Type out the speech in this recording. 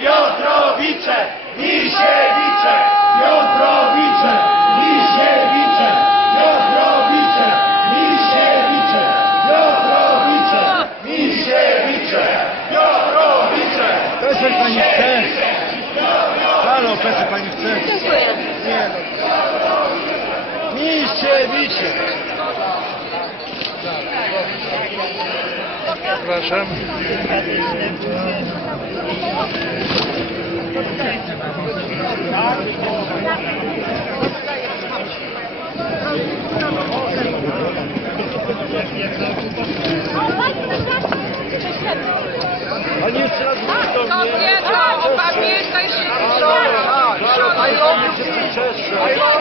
Piotrowicze, Misiewicze, Piotrowicze, Misiewicze, Piotrowicze, Misiewicze, Piotrowicze, Misiewicze, Piotrowicze, Pesek pani chce. Halo, pesek pani chce. Dziękuję. Nie no. Misiewicze. Przepraszam. Pani jeszcze raz mówi do mnie. Kobieto, opamiętaj się. Tak, I love you, I love you.